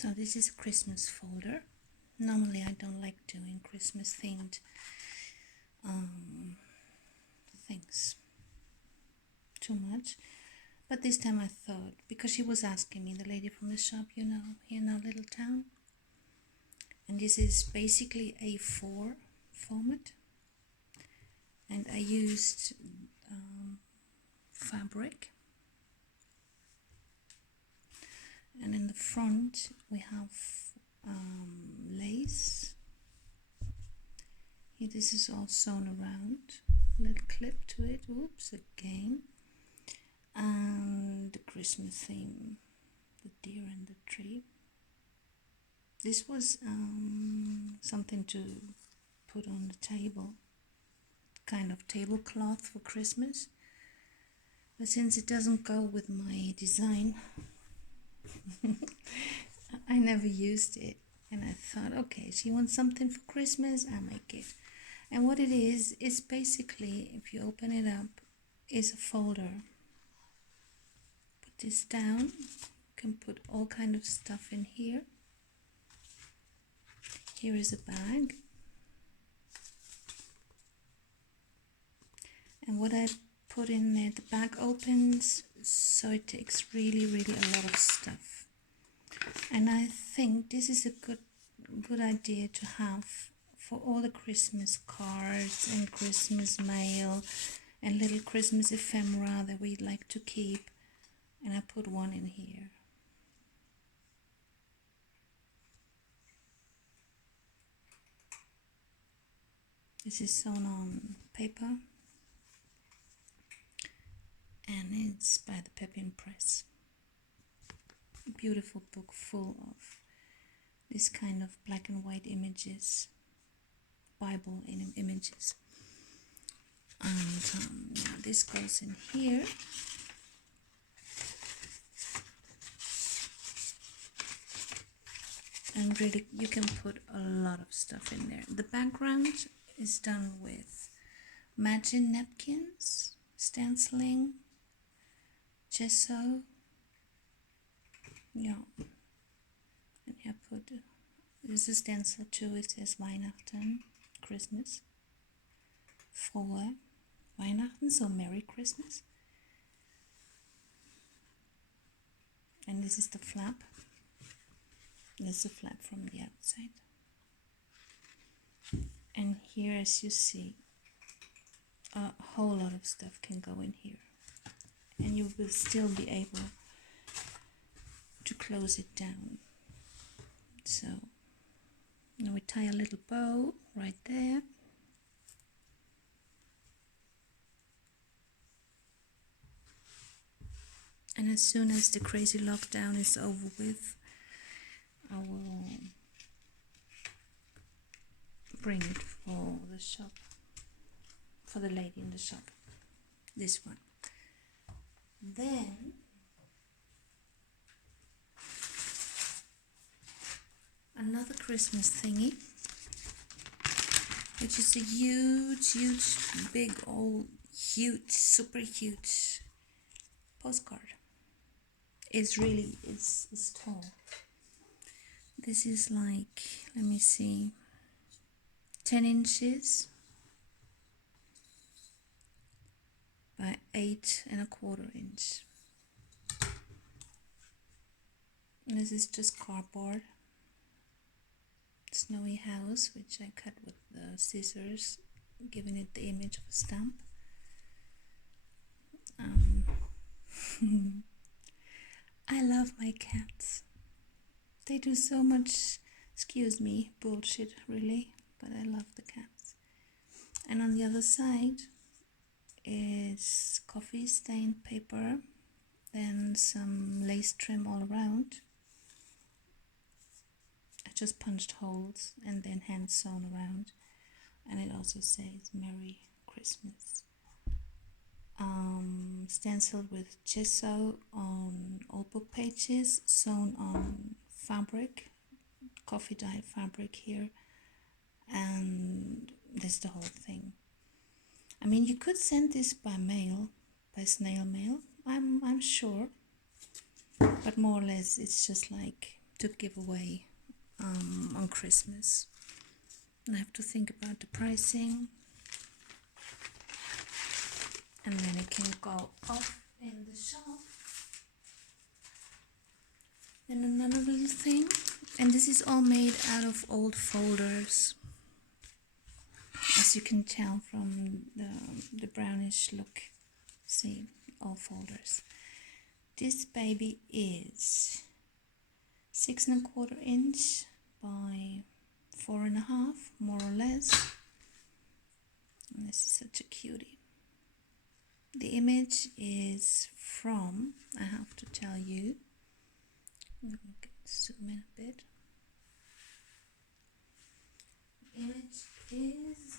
So this is a Christmas folder. Normally I don't like doing Christmas themed things too much, but this time I thought, because she was asking me, the lady from the shop, you know, here in our little town, and this is basically A4 format, and I used fabric, and in the front we have lace. Here, this is all sewn around, little clip to it, oops, again, and the Christmas theme, the deer and the tree. This was something to put on the table, kind of tablecloth for Christmas, but since it doesn't go with my design, I never used it, and I thought, okay, she wants something for Christmas, I make it. And what it is basically, if you open it up, is a folder. Put this down, you can put all kind of stuff in here. Here is a bag, and what I put in there, the bag opens, so it takes really a lot of stuff. And I think this is a good idea to have for all the Christmas cards and Christmas mail and little Christmas ephemera that we like to keep. And I put one in here. This is sewn on paper, and it's by the Pepin Press. A beautiful book full of this kind of black and white images, Bible images. And now this goes in here. And really, you can put a lot of stuff in there. The background is done with matching napkins, stenciling, gesso. Yeah. And here I put, this is a stencil too, it says Weihnachten, Christmas. Frohe Weihnachten, so Merry Christmas. And this is the flap. There's a flap from the outside. And here, as you see, a whole lot of stuff can go in here. And you will still be able to close it down. So, now we tie a little bow right there. And as soon as the crazy lockdown is over with, I will bring it for the shop, for the lady in the shop, this one. Then another Christmas thingy, which is a huge, big, old, huge, super huge postcard. It's really, it's tall. This is like, let me see, 10 inches by 8¼ inch. And this is just cardboard. Snowy house, which I cut with the scissors, giving it the image of a stamp. I love my cats. They do so much, excuse me, bullshit really, but I love the cats. And on the other side is coffee stained paper, then some lace trim all around. I just punched holes and then hand sewn around, and it also says Merry Christmas. Stenciled with gesso on old book pages, sewn on fabric, coffee dye fabric here, and this is the whole thing. I mean, you could send this by mail, by snail mail, I'm sure, but more or less it's just like to give away on Christmas. And I have to think about the pricing, and then it can go off in the shop. And another little thing, and this is all made out of old folders, as you can tell from the brownish look. See, all folders. This baby is 6¼ inch by 4½, more or less. And this is such a cutie. The image is from, I have to tell you, let me zoom in a bit. The image is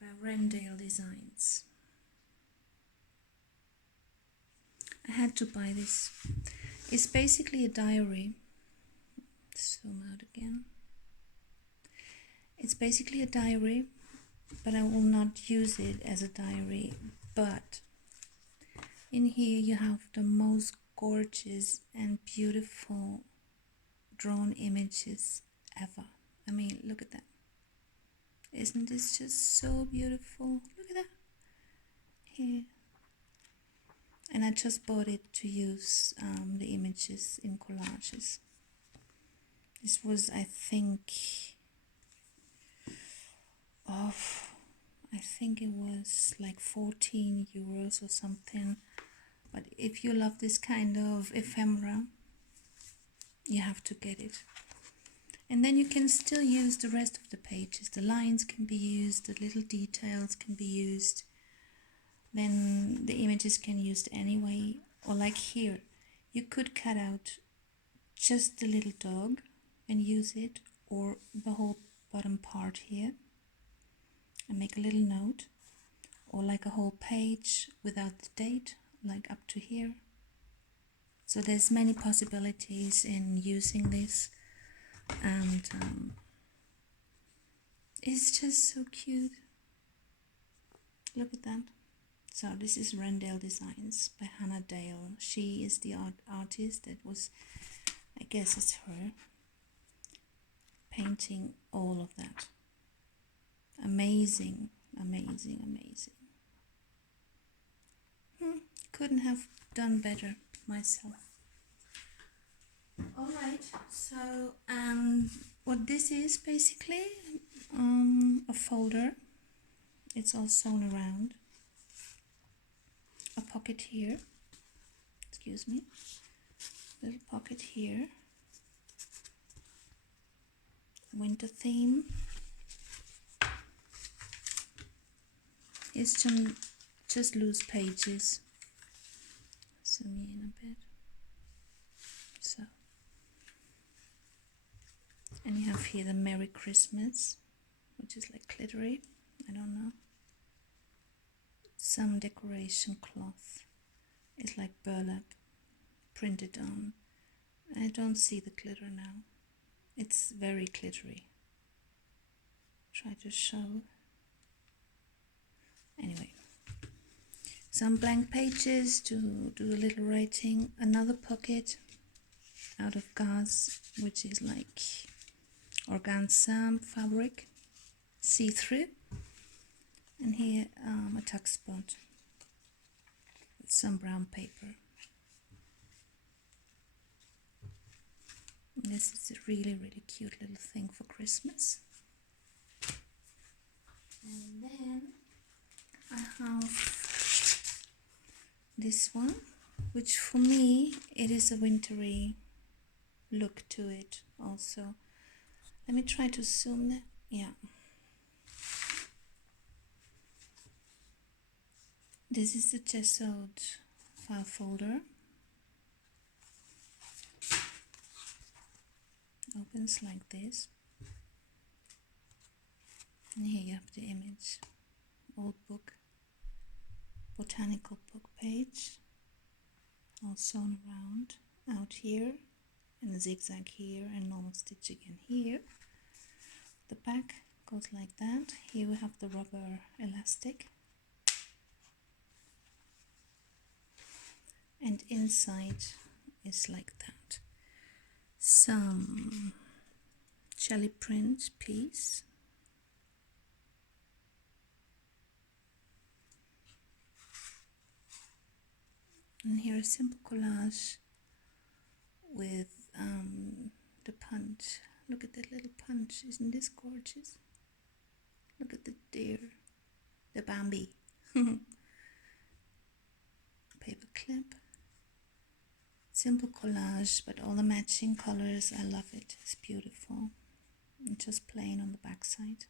by Rendale Designs. I had to buy this. It's basically a diary. Zoom out again. It's basically a diary, but I will not use it as a diary. But in here you have the most gorgeous and beautiful drawn images ever. I mean, look at that. Isn't this just so beautiful? Look at that. Here. And I just bought it to use the images in collages. This was, I think it was like 14 euros or something. But if you love this kind of ephemera, you have to get it. And then you can still use the rest of the pages. The lines can be used, the little details can be used. Then the images can be used anyway. Or like here, you could cut out just the little dog and use it, or the whole bottom part here and make a little note, or like a whole page without the date, like up to here. So there's many possibilities in using this, and it's just so cute. Look at that. So this is Rendale Designs by Hannah Dale. She is the artist that was, I guess it's her, painting all of that. Amazing, amazing, amazing. Couldn't have done better myself. Alright, so what this is basically, a folder. It's all sewn around. A pocket here, excuse me, little pocket here, winter theme. It's just loose pages. Zoom in a bit. So, and you have here the Merry Christmas, which is like glittery, I don't know. Some decoration cloth. It's like burlap printed on. I don't see the glitter now. It's very glittery. Try to show. Anyway, some blank pages to do a little writing. Another pocket out of gauze, which is like organza fabric, see-through. And here a tuck spot with some brown paper. And this is a really, really cute little thing for Christmas. And then I have this one, which for me, it is a wintry look to it also. Let me try to zoom that. Yeah. This is a gessoed file folder. Opens like this. And here you have the image. Old book. Botanical book page. All sewn around. Out here. And a zigzag here. And normal stitch again here. The back goes like that. Here we have the rubber elastic. and inside is like that. Some jelly print piece, and here a simple collage with the punch. Look at that little punch, isn't this gorgeous? Look at the deer, the Bambi. Paper clip. Simple collage, but all the matching colors, I love it. It's beautiful. And just plain on the back side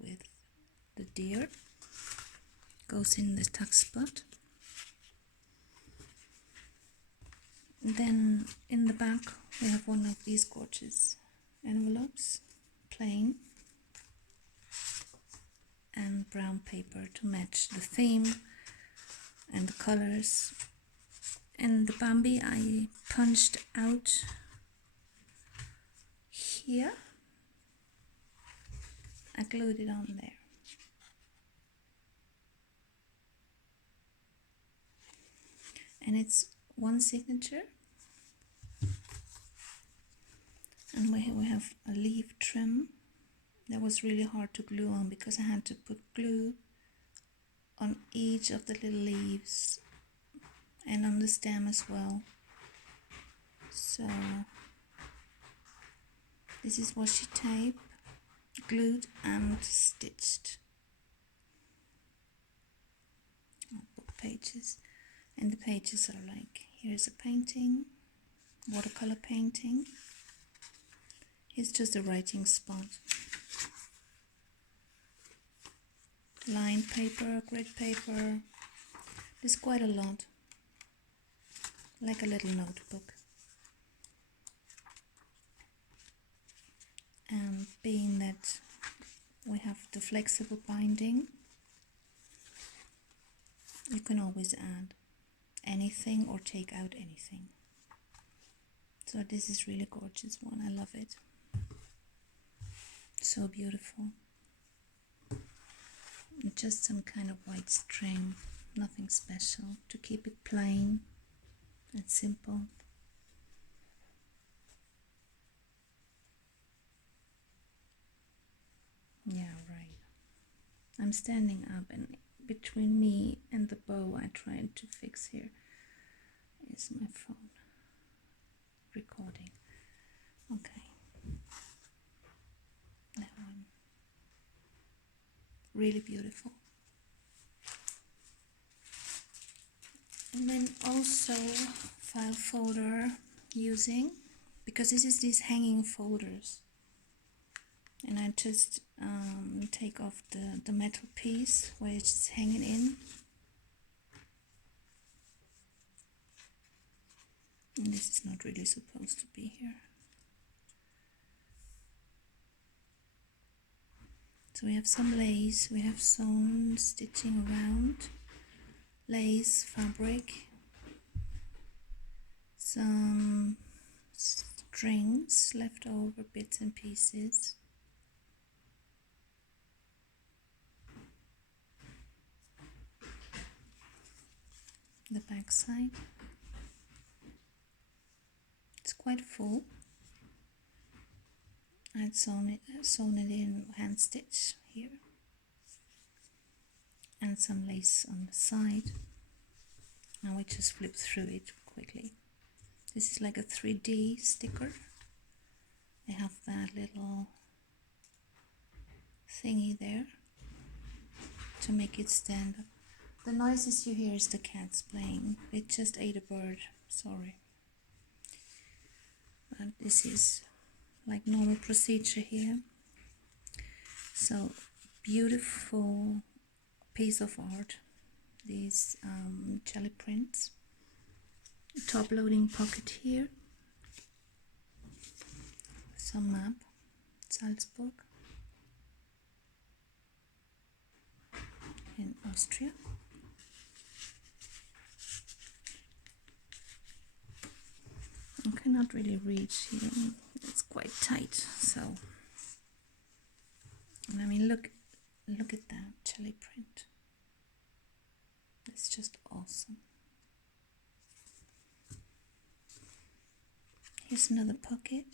with the deer. Goes in the tuck spot. And then in the back we have one of these gorgeous envelopes, plain, and brown paper to match the theme and the colors. And the Bambi I punched out here. I glued it on there. And it's one signature. And we have a leaf trim that was really hard to glue on because I had to put glue on each of the little leaves and on the stem as well. So this is washi tape, glued and stitched. Book pages, and the pages are like, here's a painting, watercolor painting. Here's just a writing spot. Lined paper, grid paper. There's quite a lot, like a little notebook. And being that we have the flexible binding, you can always add anything or take out anything. So this is really gorgeous one, I love it. So beautiful. And just some kind of white string, nothing special, to keep it plain and simple. Yeah, right. I'm standing up, and between me and the bow I tried to fix here is my phone recording. Okay. That one. Really beautiful. And then also file folder using, because this is these hanging folders. And I just take off the metal piece where it's hanging in. And this is not really supposed to be here. So we have some lace, we have sewn stitching around, lace, fabric, some strings, leftover bits and pieces. The back side. It's quite full. I'd sewn it in hand stitch here, and some lace on the side. Now we just flip through it quickly. This is like a 3D sticker. They have that little thingy there to make it stand up. The noises you hear is the cats playing. It just ate a bird, sorry. But this is like normal procedure here. So beautiful piece of art, these jelly prints. Top loading pocket here, some map, Salzburg in Austria. I cannot really reach here, it's quite tight, so, and I mean look at that jelly print, it's just awesome. Here's another pocket.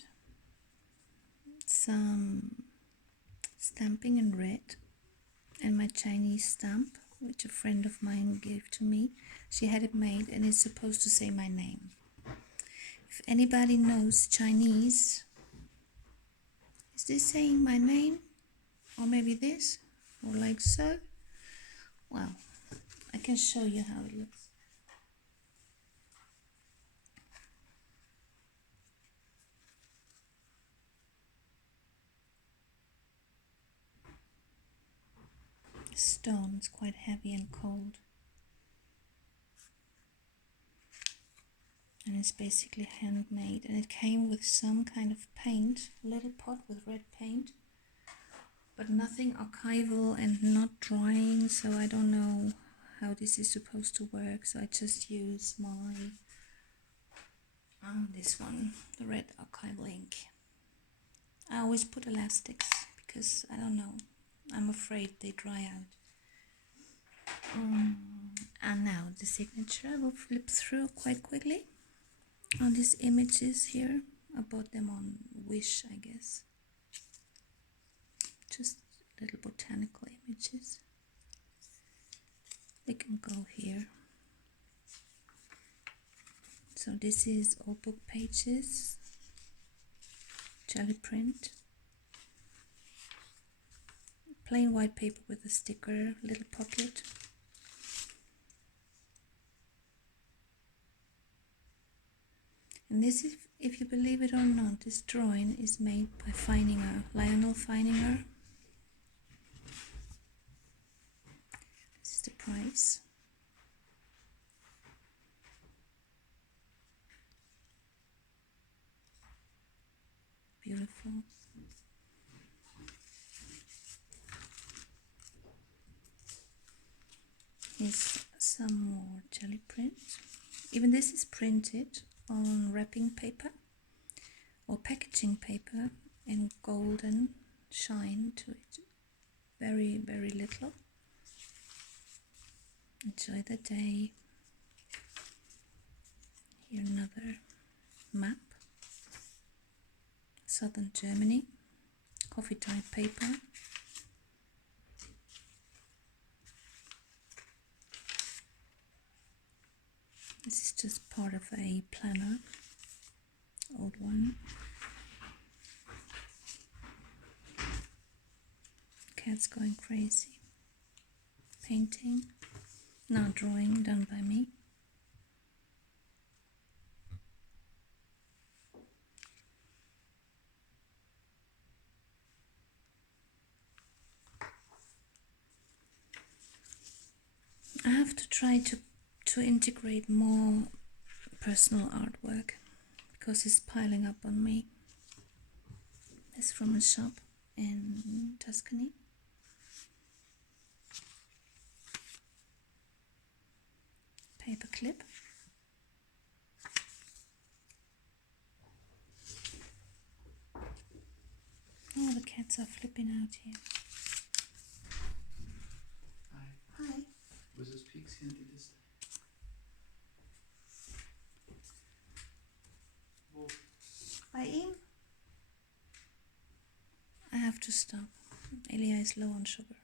Some stamping in red and my Chinese stamp, which a friend of mine gave to me. She had it made and it's supposed to say my name. If anybody knows Chinese, is this saying my name? Or maybe this? Or like so? Well, I can show you how it looks. The stone is quite heavy and cold. And it's basically handmade, and it came with some kind of paint, a little pot with red paint, but nothing archival and not drying, so I don't know how this is supposed to work. So I just use my this one, the red archival ink. I always put elastics because I don't know, I'm afraid they dry out. And now the signature. I will flip through quite quickly on these images here. I bought them on Wish, I guess. Just little botanical images. They can go here. So this is all book pages, jelly print, plain white paper with a sticker, little pocket. And this is, if you believe it or not, this drawing is made by Feininger, Lionel Feininger. This is the price. Beautiful. Here's some more jelly print. Even this is printed on wrapping paper or packaging paper and golden shine to it. Very, very little. Enjoy the day. Here another map. Southern Germany. Coffee type paper. This is just part of a planner, old one. Cat's going crazy. Painting, no, drawing done by me. I have to try to integrate more personal artwork because it's piling up on me. It's from a shop in Tuscany. Paper clip. Oh, the cats are flipping out here. Hi. Hi. Was es Pixie und die Liste? Wo? Bei ihm? I have to stop. Elia is low on sugar.